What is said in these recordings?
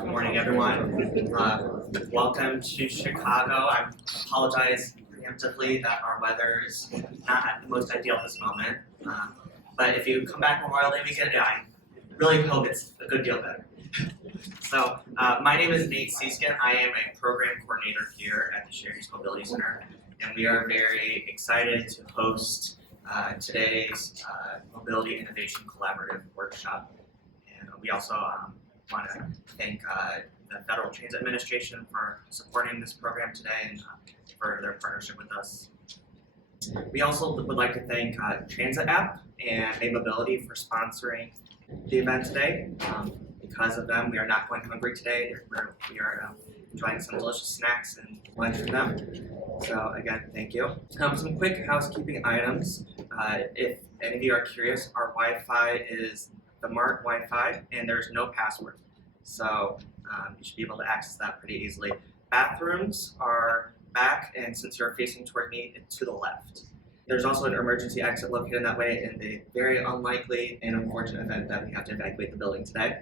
Good morning, everyone. Welcome to Chicago. I apologize preemptively that our weather is not at the most ideal at this moment. But if you come back Memorial Day weekend, I really hope it's a good deal better. So, my name is Nate Seeskin. I am a program coordinator here at the Shared Use Mobility Center, and we are very excited to host today's Mobility Innovation Collaborative workshop. And we also want to thank the Federal Transit Administration for supporting this program today and for their partnership with us. We also would like to thank Transit App and May Mobility for sponsoring the event today. Because of them, we are not going hungry today. We are enjoying some delicious snacks and lunch from them. So again, thank you. Some quick housekeeping items. If any of you are curious, our Wi-Fi is the MART Wi-Fi, and there's no password. So you should be able to access that pretty easily. Bathrooms are back, and since you're facing toward me, it's to the left. There's also an emergency exit located that way in the very unlikely and unfortunate event that we have to evacuate the building today.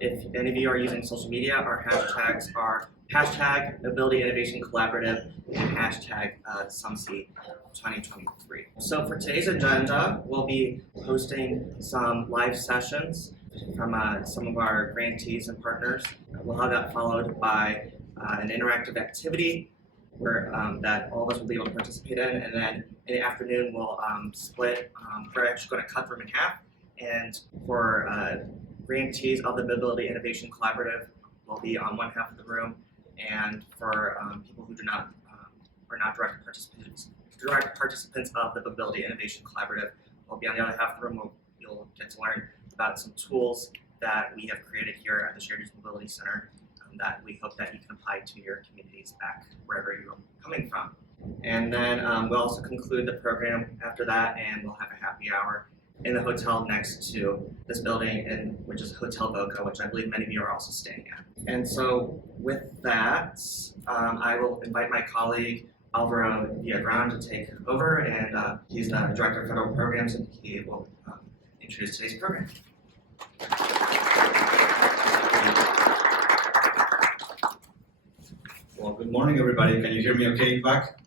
If any of you are using social media, our hashtags are hashtag Mobility Innovation Collaborative and hashtag SUMC 2023. So for today's agenda, we'll be hosting some live sessions from some of our grantees and partners. We'll have that followed by an interactive activity where that all of us will be able to participate in, and then in the afternoon we'll split. We're actually going to cut them in half, and for grantees of the Mobility Innovation Collaborative will be on one half of the room, and for people who are not direct participants of the Mobility Innovation Collaborative will be on the other half of the room. You'll get to learn about some tools that we have created here at the Shared Use Mobility Center that we hope that you can apply to your communities back wherever you're coming from. And then we'll also conclude the program after that, and we'll have a happy hour in the hotel next to this building, which is Hotel Boca, which I believe many of you are also staying at. And so with that, I will invite my colleague Alvaro Villagran to take over, and he's the Director of Federal Programs, and he will introduce today's program. Well, good morning, everybody. Can you hear me okay back?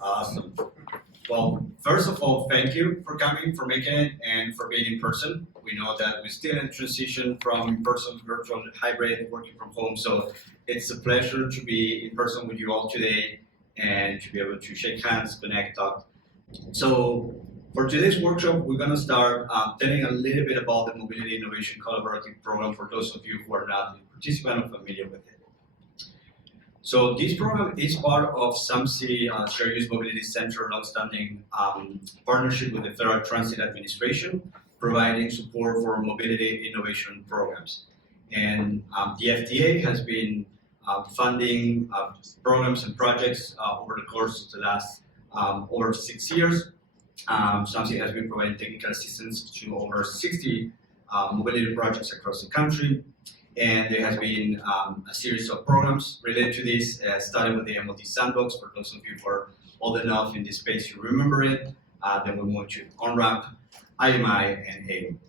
Awesome. Well, first of all, thank you for coming, for making it, and for being in person. We know that we're still in transition from in-person, virtual, hybrid, working from home. So it's a pleasure to be in person with you all today and to be able to shake hands, connect, talk. So for today's workshop, we're going to start telling a little bit about the Mobility Innovation Collaborative Program for those of you who are not a participant or familiar with it. So this program is part of SUMC Shared Use Mobility Center long-standing partnership with the Federal Transit Administration, providing support for mobility innovation programs. And the FDA has been funding programs and projects over the course of the last over 6 years. SUMC has been providing technical assistance to over 60 mobility projects across the country. And there has been a series of programs related to this, starting with the MOT Sandbox, for those of you who are old enough in this space to remember it. Then we move to OnRamp, IMI, and AIM.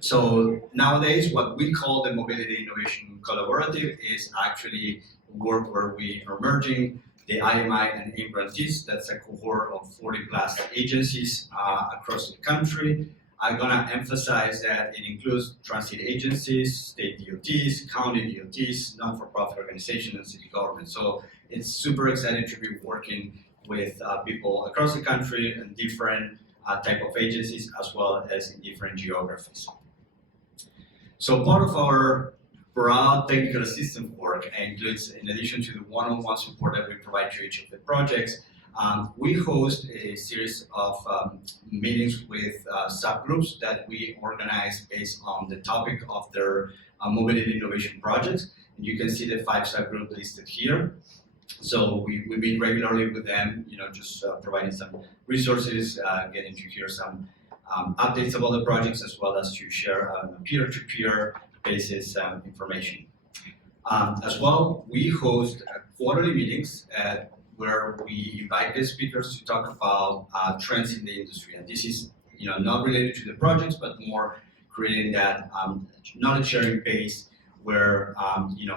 So nowadays, what we call the Mobility Innovation Collaborative is actually work where we are merging the IMI and AIM grantees. That's a cohort of 40 plus agencies across the country. I'm gonna emphasize that it includes transit agencies, state DOTs, county DOTs, non-for-profit organizations, and city government. So it's super exciting to be working with people across the country and different type of agencies, as well as in different geographies. So part of our broad technical assistance work includes, in addition to the one-on-one support that we provide to each of the projects, we host a series of meetings with subgroups that we organize based on the topic of their mobility innovation projects. And you can see the 5 subgroups listed here. So we meet regularly with them, just providing some resources, getting to hear some updates about the projects, as well as to share on a peer-to-peer basis information. As well, we host quarterly meetings where we invite the speakers to talk about trends in the industry. And this is not related to the projects, but more creating that knowledge sharing base where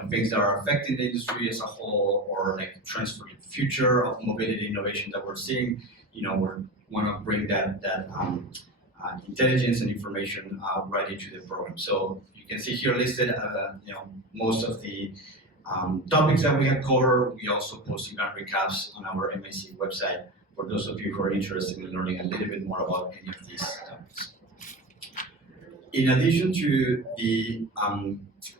things that are affecting the industry as a whole, or like trends for the future of mobility innovation that we're seeing. We want to bring that intelligence and information right into the program. So you can see here listed, most of the topics that we have covered. We also post event recaps on our MIC website for those of you who are interested in learning a little bit more about any of these topics. In addition to the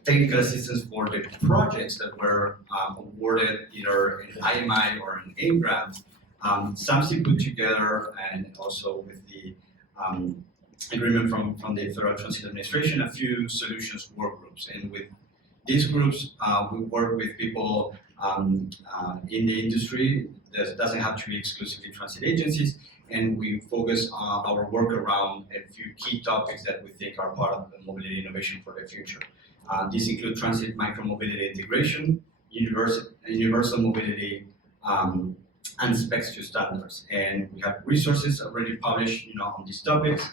technical assistance for the projects that were awarded either in IMI or in AIM grant, SUMC put together, and also with the agreement from the Federal Transit Administration, a few solutions work groups. And with these groups, we work with people in the industry. That doesn't have to be exclusively transit agencies, and we focus our work around a few key topics that we think are part of the mobility innovation for the future. These include transit micromobility integration, universal mobility, and specs to standards. And we have resources already published, on these topics.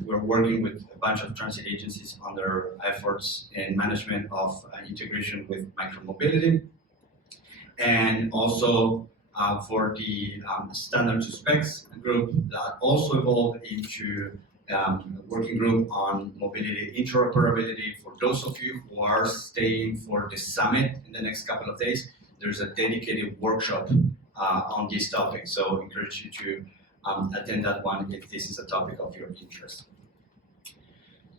We're working with a bunch of transit agencies on their efforts and management of integration with micromobility. And also for the standard to specs group that also evolved into a working group on mobility interoperability. For those of you who are staying for the summit in the next couple of days, there's a dedicated workshop on this topic. So I encourage you to attend that one if this is a topic of your interest.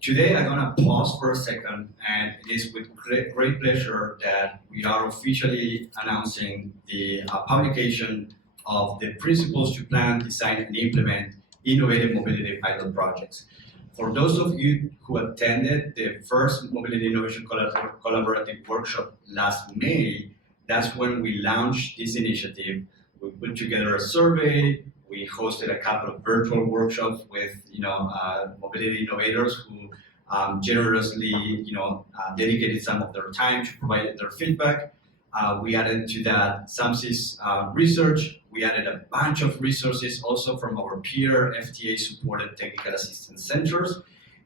Today I'm gonna pause for a second, and it is with great pleasure that we are officially announcing the publication of the Principles to Plan, Design, and Implement Innovative Mobility Pilot Projects. For those of you who attended the first Mobility Innovation Collaborative Workshop last May, that's when we launched this initiative. We put together a survey. We hosted a couple of virtual workshops with mobility innovators who generously dedicated some of their time to provide their feedback. We added to that SUMC's research. We added a bunch of resources also from our peer FTA-supported technical assistance centers.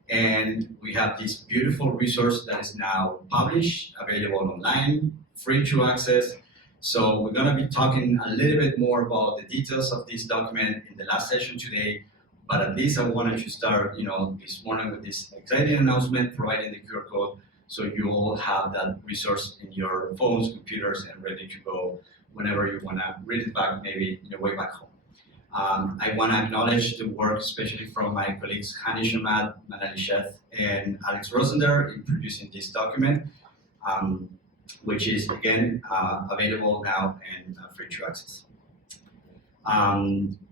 And we have this beautiful resource that is now published, available online, free to access. So we're gonna be talking a little bit more about the details of this document in the last session today, but at least I wanted to start, this morning with this exciting announcement, providing the QR code, so you all have that resource in your phones, computers, and ready to go whenever you wanna read it back, maybe on your way back home. I wanna acknowledge the work, especially from my colleagues Hani Shamad, Manali Sheth, and Alex Rosender in producing this document. Which is again available now and free to access.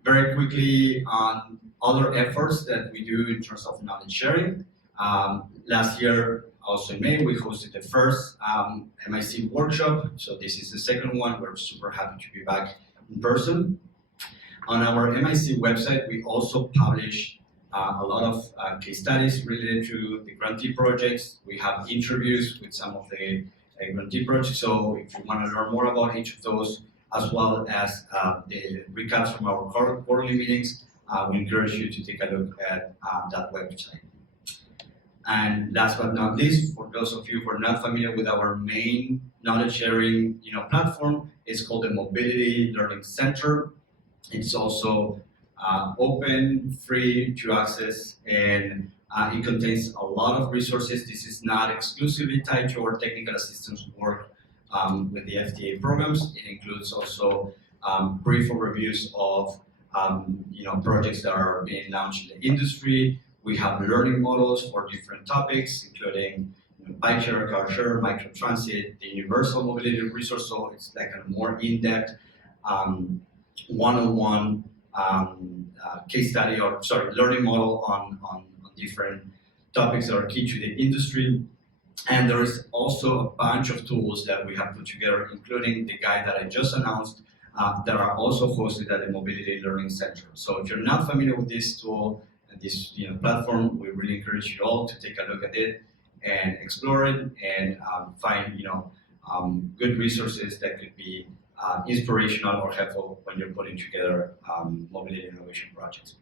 Very quickly on other efforts that we do in terms of knowledge sharing. Last year, also in May, we hosted the first MIC workshop. So this is the second one. We're super happy to be back in person. On our MIC website, we also publish a lot of case studies related to the grantee projects. We have interviews with some of the grantee projects. So if you want to learn more about each of those, as well as the recaps from our quarterly meetings, we encourage you to take a look at that website. And last but not least, for those of you who are not familiar with our main knowledge sharing platform, it's called the Mobility Learning Center. It's also open, free to access, and it contains a lot of resources. This is not exclusively tied to our technical assistance work with the FTA programs. It includes also brief overviews of projects that are being launched in the industry. We have learning models for different topics, including bike share, car share, microtransit, the universal mobility resource. So it's like a more in-depth one-on-one case study, learning model on different topics that are key to the industry. And there is also a bunch of tools that we have put together, including the guide that I just announced, that are also hosted at the Mobility Learning Center. So if you're not familiar with this tool and this platform, we really encourage you all to take a look at it and explore it and find good resources that could be inspirational or helpful when you're putting together mobility innovation projects.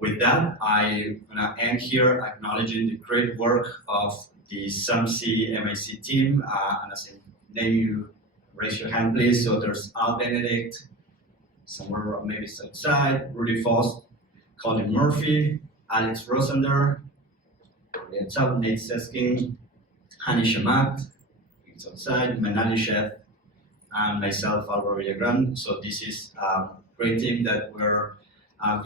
With that, I'm gonna end here acknowledging the great work of the SUMC MIC team, and as I name you, raise your hand please. So there's Al Benedict, somewhere maybe outside, Rudy Faust, Colin Murphy, Alex Rosender, Nate Seeskin, Hani Shamat, it's outside, Manali Chef, and myself, Alvaro Villagran. So this is a great team that we're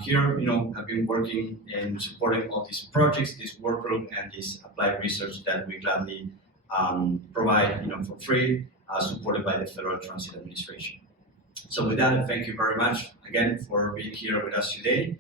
here, have been working in supporting all these projects, this work group, and this applied research that we gladly provide, for free, supported by the Federal Transit Administration. So with that, thank you very much again for being here with us today.